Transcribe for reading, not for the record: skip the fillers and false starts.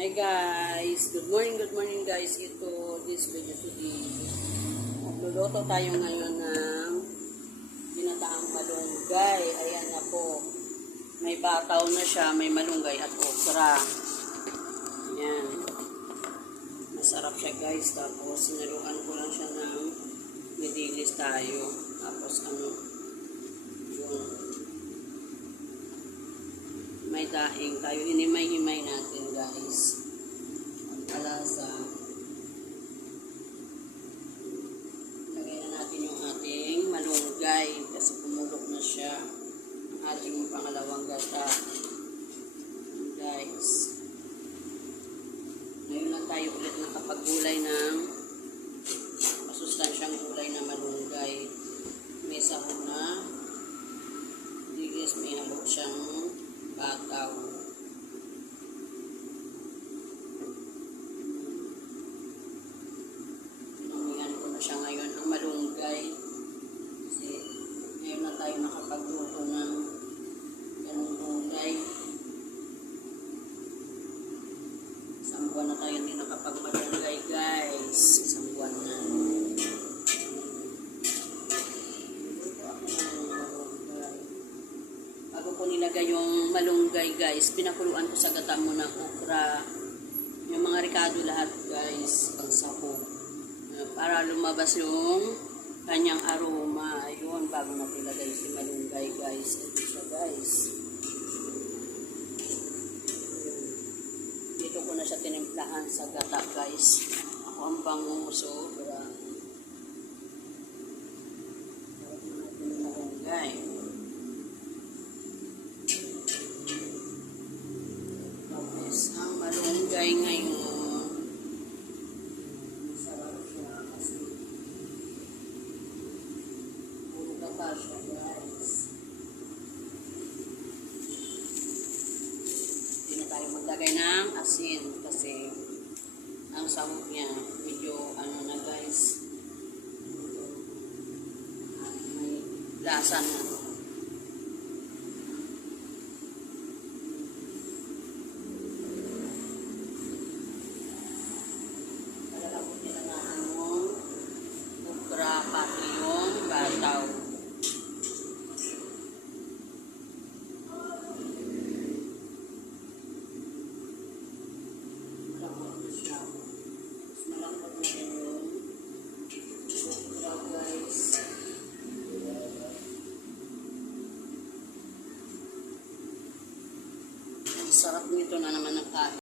Hi guys, good morning guys. Ito, this video today. Magluluto tayo ngayon ng ginataang malunggay. Ayan na po. May bataw na siya, may malunggay at okra. Ayan. Masarap siya guys. Tapos sinaluan ko lang siya ng nidilis tayo. Tapos yung may daing tayo. Hinimay-himay natin guys. Alasa. Lagay na natin yung ating malunggay kasi pumulok na siya. Ang ating pangalawang gata. Guys. Ngayon lang tayo ulit nakapaggulay ng masustansyang gulay na malunggay. May sahog na digis, may halo siyang bataw. Pinamihan ko na siya ngayon ang malunggay. Kasi ngayon na tayo nakapagluto ng ganung gulay. Isang buwan na tayo hindi nakapagmalunggay guys. Isang buwan na. Bago ko nilagay yung malunggay guys, pinakuluan ko sa gata muna okra, yung mga ricado lahat guys, pang sahog, para lumabas yung kanyang aroma. Ayun, bago na ilagay si malunggay guys. Ito siya guys. Dito ko na siya tinimplahan sa gata guys. Ako ang banguso para malunggay. Ang malunggay ngayon, masarap siya kasi puro gata siya guys. Hindi na tayo maglagay ng asin kasi ang sahog niya medyo na guys, may lasa na. Pati yung bataw. Malambot na siya. Mas malambot na siya yung okra guys. Ang sarap nito na naman ng kain.